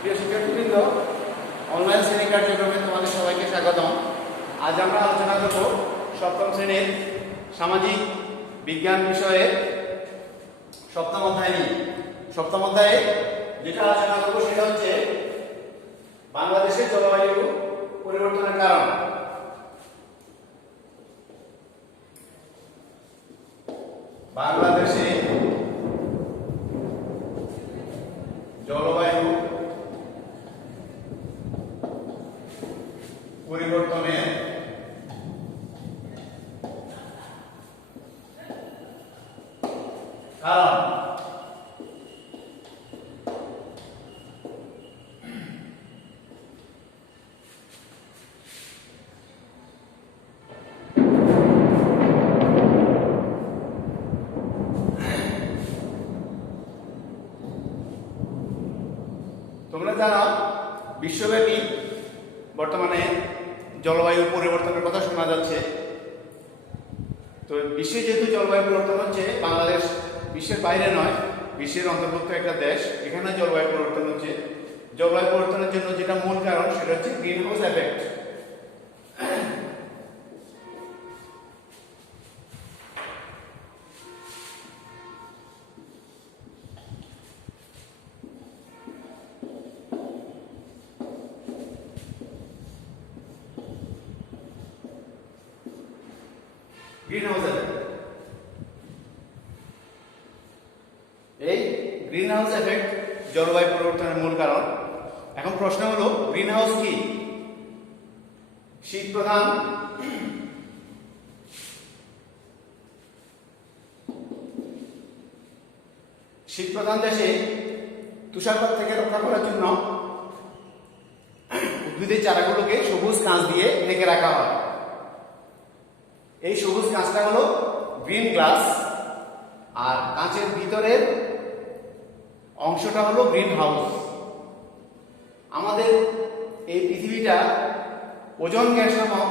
প্রিয় শিক্ষার্থীবৃন্দ, অনলাইন শ্রেণী কার্যক্রমে তোমাদের সবাইকে স্বাগতম। আজ আমরা আলোচনা করব সপ্তম শ্রেণীর সামাজিক বিজ্ঞান বিষয়ের সপ্তম অধ্যায় নিয়ে। সপ্তম অধ্যায়ে যেটা আলোচনা করবো সেটা হচ্ছে বাংলাদেশের জলবায়ু পরিবর্তনের কারণ। বাংলাদেশে জলবায়ু পরিবর্তনের কারণ। তোমরা জানো বিশ্বব্যাপী বর্তমানে জলবায়ু পরিবর্তনের কথা শোনা যাচ্ছে। তো বিশ্বে যেহেতু জলবায়ু পরিবর্তন হচ্ছে, বাংলাদেশ বিশ্বের বাইরে নয়, বিশ্বের অন্তর্ভুক্ত একটা দেশ, এখানে জলবায়ু পরিবর্তন হচ্ছে। জলবায়ু পরিবর্তনের জন্য যেটা মূল কারণ সেটা হচ্ছে গ্রিন হাউস এফেক্ট। এই গ্রিন হাউস এফেক্ট জলবায়ু পরিবর্তনের মূল কারণ। এখন প্রশ্ন হলো, গ্রিন হাউস কি? শীত প্রধান দেশে তুষারপাত থেকে রক্ষা করার জন্য উদ্ভিদের চারাগুলোকে সবুজ কাঁচ দিয়ে ঢেকে রাখা হয়। এই সবুজ কাঁচটা হলো গ্রিন গ্লাস, আর কাঁচের ভিতরের অংশটা হলো গ্রিন হাউস। আমাদের এই পৃথিবীটা ওজোন গ্যাস নামক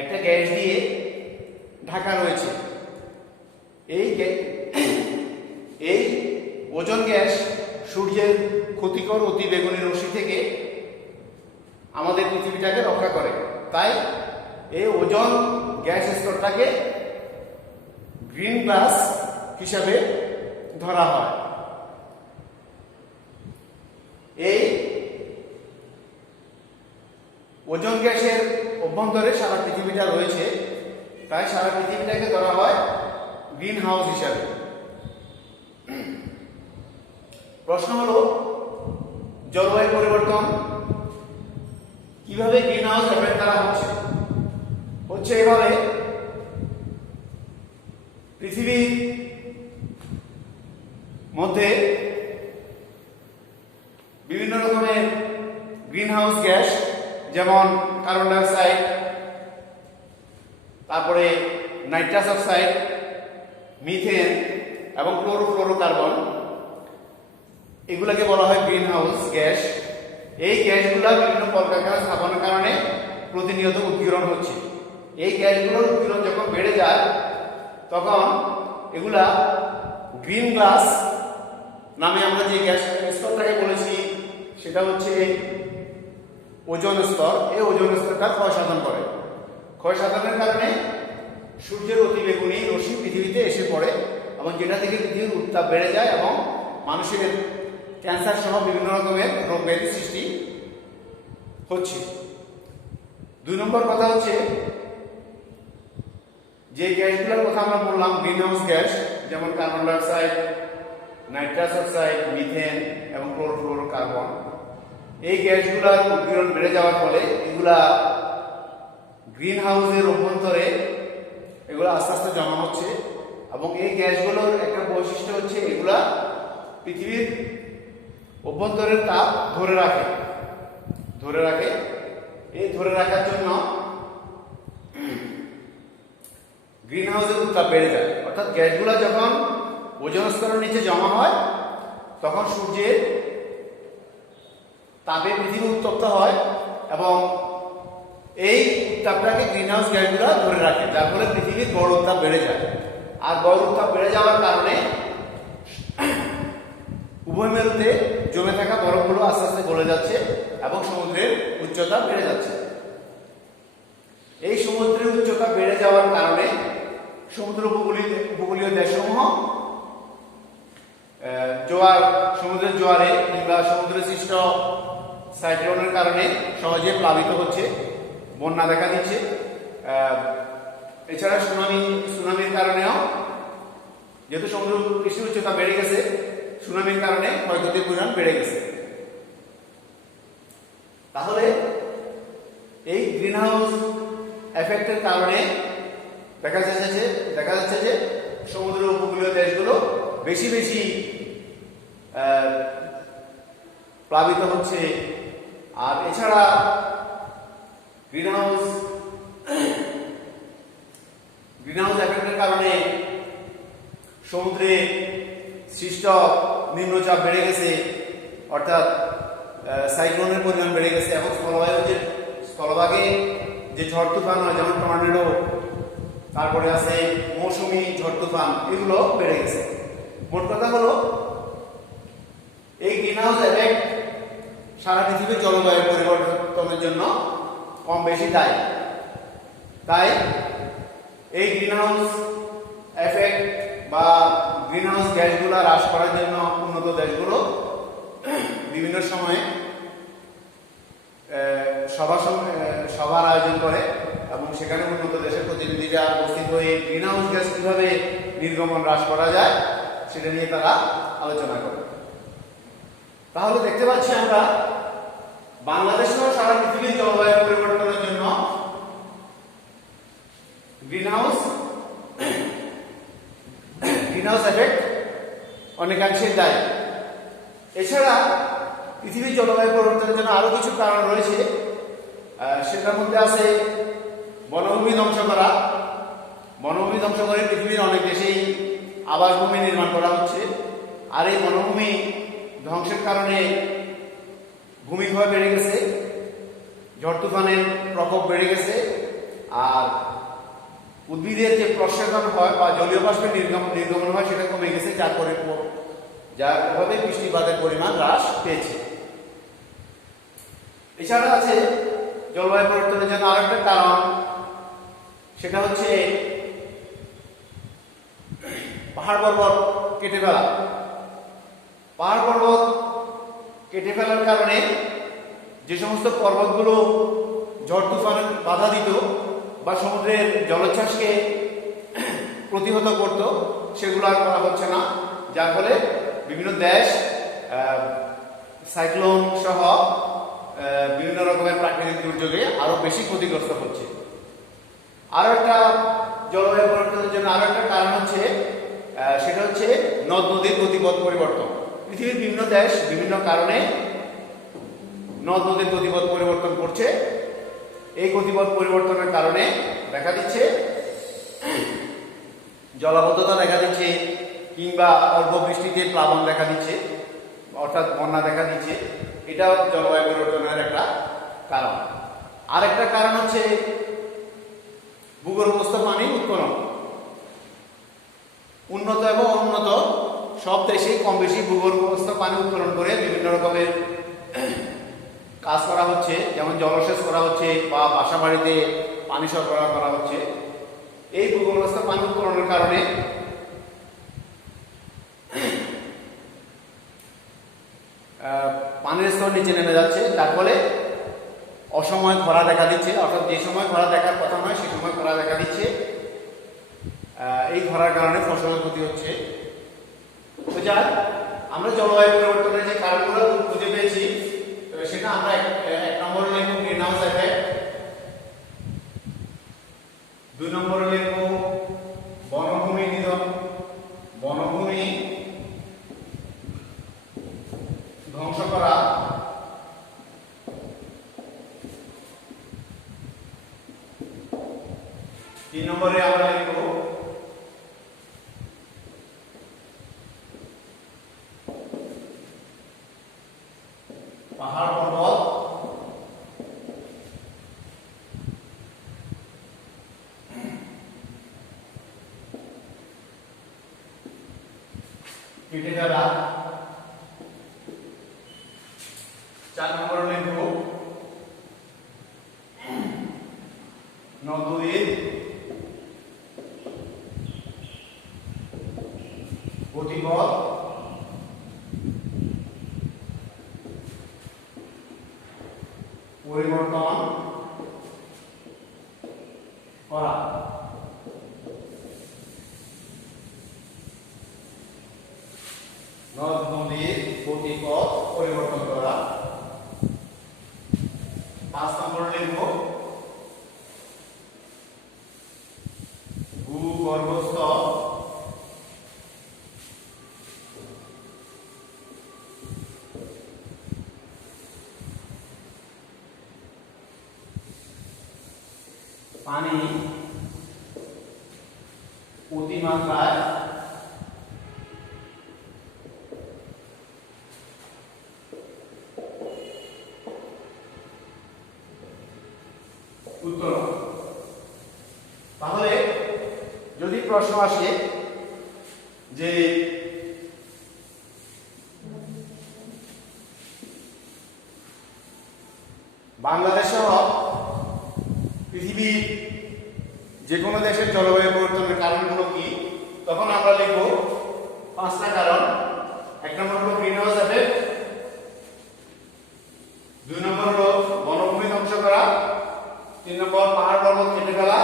একটা গ্যাস দিয়ে ঢাকা রয়েছে। এই ওজোন গ্যাস সূর্যের ক্ষতিকর অতিবেগুনি রশ্মি থেকে আমাদের পৃথিবীটাকে রক্ষা করে। তাই এই ওজোন গ্যাস স্তরটাকে গ্রিন গ্লাস হিসাবে ধরা হয়। এই ওজোন গ্যাসের অভ্যন্তরে সারা পৃথিবীটা রয়েছে, তাই সারা পৃথিবীটাকে ধরা হয় গ্রিন হাউস হিসাবে। প্রশ্ন হলো, জলবায়ু পরিবর্তন কিভাবে গ্রিন হাউস এফেক্ট দ্বারা হচ্ছে এভাবে। পৃথিবীর মধ্যে বিভিন্ন রকমের গ্রিন হাউস গ্যাস, যেমন কার্বন ডাই অক্সাইড, তারপরে নাইট্রাস অক্সাইড, মিথেন এবং ক্লোরোফ্লোরোকার্বন, এগুলোকে বলা হয় গ্রিন হাউস গ্যাস। এই গ্যাসগুলো বিভিন্ন কলকারখানা স্থাপনের কারণে প্রতিনিয়ত উৎক্ষেপণ হচ্ছে। এই গ্যাসগুলোর উৎক্ষেপণ যখন বেড়ে যায়, তখন এগুলা গ্রিন গ্লাস নামে আমরা যে গ্যাস স্তরটাকে বলেছি সেটা হচ্ছে ওজোন স্তর। এই ওজোন স্তরটা ক্ষয়সাধন করে। ক্ষয়সাধনের কারণে সূর্যের অতিবেগুনি রশ্মি পৃথিবীতে এসে পড়ে, এবং যেটা থেকে পৃথিবীর উত্তাপ বেড়ে যায় এবং মানুষের ক্যান্সার সহ বিভিন্ন রকমের রোগ ব্যাধি সৃষ্টি হচ্ছে। 2 নম্বর কথা হচ্ছে, যে গ্যাসগুলোর কথা আমরা বললাম গ্রিন হাউস গ্যাস, যেমন carbon die oxide, nitrous oxide, methane এবং ক্লোরোফ্লোরোকার্বন, এই গ্যাসগুলোর উৎক্ষেপণ বেড়ে যাওয়ার ফলে এগুলা গ্রিন হাউসের অভ্যন্তরে এগুলো আস্তে আস্তে জমা হচ্ছে। এবং এই গ্যাসগুলোর একটা বৈশিষ্ট্য হচ্ছে, এগুলা পৃথিবীর অভ্যন্তরের তাপ ধরে রাখে। এই ধরে রাখার জন্য গ্রিন হাউসের উত্তাপ বেড়ে যায়। অর্থাৎ গ্যাসগুলো যখন ওজোন স্তরের নিচে জমা হয়, তখন সূর্যের তাপে পৃথিবী উত্তপ্ত হয় এবং এই উত্তাপটাকে গ্রিন হাউস গ্যাসগুলো ধরে রাখে, যার ফলে পৃথিবীর গড় উত্তাপ বেড়ে যায়। আর গড় উত্তাপ বেড়ে যাওয়ার কারণে উভয় মেরুতে জমে থাকা বরফগুলো আস্তে আস্তে গলে যাচ্ছে এবং সমুদ্রের উচ্চতা বেড়ে যাচ্ছে। এই সমুদ্রের উচ্চতা বেড়ে যাওয়ার কারণে সমুদ্র উপকূলীয় দেশসমূহ সমুদ্রের জোয়ারে কিংবা সমুদ্রে সৃষ্ট সাইক্লোনের কারণে সহজে প্লাবিত হচ্ছে, বন্যা দেখা দিচ্ছে। এছাড়া সুনামির কারণেও, যেহেতু সমুদ্র পৃষ্ঠের উচ্চতা বেড়ে গেছে, সুনামির কারণে ক্ষয়ক্ষতির পরিমাণ বেড়ে গেছে। তাহলে এই গ্রিন হাউস এফেক্টের কারণে দেখা যাচ্ছে যে সমুদ্র উপকূলীয় দেশগুলো বেশি বেশি প্লাবিত হচ্ছে। আর এছাড়া গ্রিন হাউস এফেক্টের কারণে সমুদ্রে সৃষ্ট নিম্নচাপ বেড়ে গেছে, অর্থাৎ সাইক্লোনের পরিমাণ বেড়ে গেছে এবং স্থলভাগে যে ঝড় তুফান হয়, যেমন টর্নেডো, তারপরে আছে মৌসুমী ঝড় তুফান, এগুলো বেড়ে গেছে। মোট কথা হলো এই গ্রিন হাউস এফেক্ট সারা পৃথিবীর জলবায়ু পরিবর্তনের জন্য কম বেশি দায়ী। তাই এই গ্রিন হাউস এফেক্ট বা গ্রিন হাউস গ্যাসগুলো হ্রাস করার জন্য উন্নত দেশগুলো বিভিন্ন সময়ে সভার আয়োজন করে এবং সেখানে উন্নত দেশের প্রতিনিধিরা উপস্থিত হয়ে গ্রিন হাউস গ্যাস কিভাবে নির্গমন হ্রাস করা যায় সেটা নিয়ে তারা আলোচনা করে। তাহলে দেখতে পাচ্ছি আমরা বাংলাদেশ সহ সারা পৃথিবীর জলবায়ু পরিবর্তনের জন্য গ্রিন হাউস এফেক্ট অনেকাংশে দায়ী। এছাড়া পৃথিবীর জলবায়ু পরিবর্তনের জন্য আরো কিছু কারণ রয়েছে। সেটার মধ্যে আছে বনভূমি ধ্বংস করা। বনভূমি ধ্বংস করে পৃথিবীর অনেক দেশেই আবাসভূমি নির্মাণ করা হচ্ছে। আর এই বনভূমি ধ্বংসের কারণে ভূমিক্ষয় বেড়ে গেছে, ঝড় তুফানের প্রকোপ বেড়ে গেছে, আর উদ্ভিদের যে প্রসারণ হয় বা জলীয় বাষ্পের নির্গমন হয় সেটা কমে গেছে, যার প্রভাবে বৃষ্টিপাতের পরিমাণ হ্রাস পেয়েছে। এছাড়া আছে জলবায়ু পরিবর্তনের জন্য আরেকটা কারণ, সেটা হচ্ছে পাহাড় পর্বত কেটে ফেলা। পাহাড় পর্বত কেটে ফেলার কারণে যে সমস্ত পর্বতগুলো ঝড় তুফানে বাধা দিত বা সমুদ্রের জলোচ্ছ্বাসকে প্রতিহত করত, সেগুলো আর করা হচ্ছে না, যার ফলে বিভিন্ন দেশ সাইক্লোন সহ বিভিন্ন রকমের প্রাকৃতিক দুর্যোগে আরো বেশি ক্ষতিগ্রস্ত হচ্ছে। আরো একটা জলবায়ু পরিবর্তনের জন্য আরো একটা কারণ হচ্ছে, সেটা হচ্ছে নদ নদীর গতিপথ পরিবর্তন। পৃথিবীর বিভিন্ন দেশ বিভিন্ন কারণে নদ নদীর গতিপথ পরিবর্তন করছে। এই গতিপথ পরিবর্তনের কারণে দেখা দিচ্ছে জলাবদ্ধতা দেখা দিচ্ছে, কিংবা অল্প বৃষ্টিতে প্লাবন দেখা দিচ্ছে, অর্থাৎ বন্যা দেখা দিচ্ছে। এটা জলবায়ু পরিবর্তনের একটা কারণ। আরেকটা কারণ হচ্ছে ভূগর্ভস্থ পানি উত্তোলন। উন্নত এবং অনুন্নত সব দেশে কম বেশি ভূগর্ভস্থ পানি উত্তোলন করে বিভিন্ন রকমের কাজ করা হচ্ছে, যেমন জলসেচ করা হচ্ছে বা বাসা বাড়িতে পানি সরবরাহ করা হচ্ছে। এই ভূগর্ভস্থ পানি উত্তোলনের কারণে পানির স্তর নিচে নেমে যাচ্ছে, যার ফলে অসময়ে খরা দেখা দিচ্ছে, অর্থাৎ যে সময় খরা দেখার কথা নয় সে সময় খরা দেখা দিচ্ছে। এই খরার কারণে ফসলের ক্ষতি হচ্ছে। তো যাক, আমরা জলবায়ু পরিবর্তনের যে কারণগুলো খুঁজে পেয়েছি, সেটা আমরা এক নম্বরে লিখব গ্রিন হাউস এফেক্ট, 2 নম্বরে লিখব বনভূমি ধ্বংস করা, 3 নম্বরে আমরা লিখব পাহাড় পর্বত কেটে ফেলা। 4 নম্বর লিখব নদীর গতিপথ পরিবর্তন করা। নদ নদীর গতিপথ পরিবর্তন করা। 5 নম্বর লিখব ভূগর্ভস্থ পানি অতিমাত্রায় উত্তোলন। তাহলে যদি প্রশ্ন আসে যে বাংলাদেশ সহ পৃথিবীর যে কোনো দেশের জলবায়ু পরিবর্তনের কারণগুলো কি, তখন আমরা লিখব 5টা কারণ। 1 নম্বর হলো গ্রিন হাউস এফেক্ট, 2 নম্বর হলো বনভূমি ধ্বংস করা, 3 নম্বর পাহাড় পর্বত কেটে ফেলা,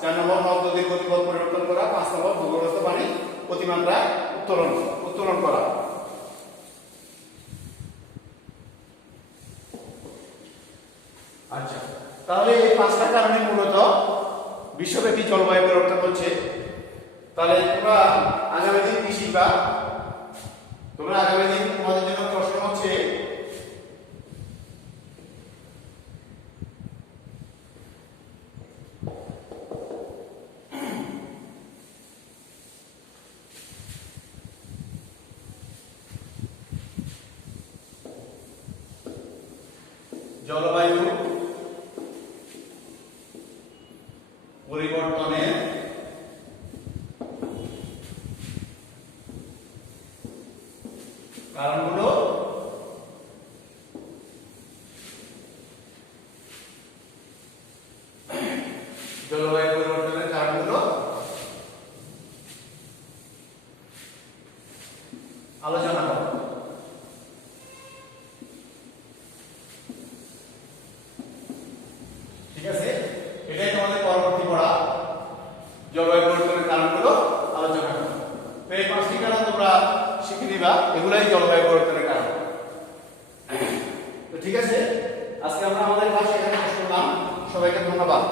4 নম্বর নদ নদীর গতিপথ পরিবর্তন করা, 5 নম্বর ভূগর্ভস্থ পানি অতিমাত্রায় উত্তোলন করা। আচ্ছা, তাহলে এই 5টা কারণে মূলত বিশ্বব্যাপী জলবায়ু পরিবর্তন হচ্ছে। তাহলে তোমরা আগামী দিন কি শিখবা? তোমরা আগামী দিন তোমাদের জন্য প্রশ্ন হচ্ছে জলবায়ু পরিবর্তনের কারণগুলো জলবায়ু পরিবর্তনের কারণগুলো আলোচনা করব। ঠিক আছে, এটাই তোমাদের পরবর্তী পড়া, জলবায়ু পরিবর্তনের কারণগুলো আলোচনা করব। তো এই 5টি কারণ তোমরা শিখে নিবা, এগুলাই জলবায়ু পরিবর্তনের কারণ। তো ঠিক আছে, আজকে আমরা আমাদের ক্লাস এখানে শেষ করলাম। সবাইকে ধন্যবাদ।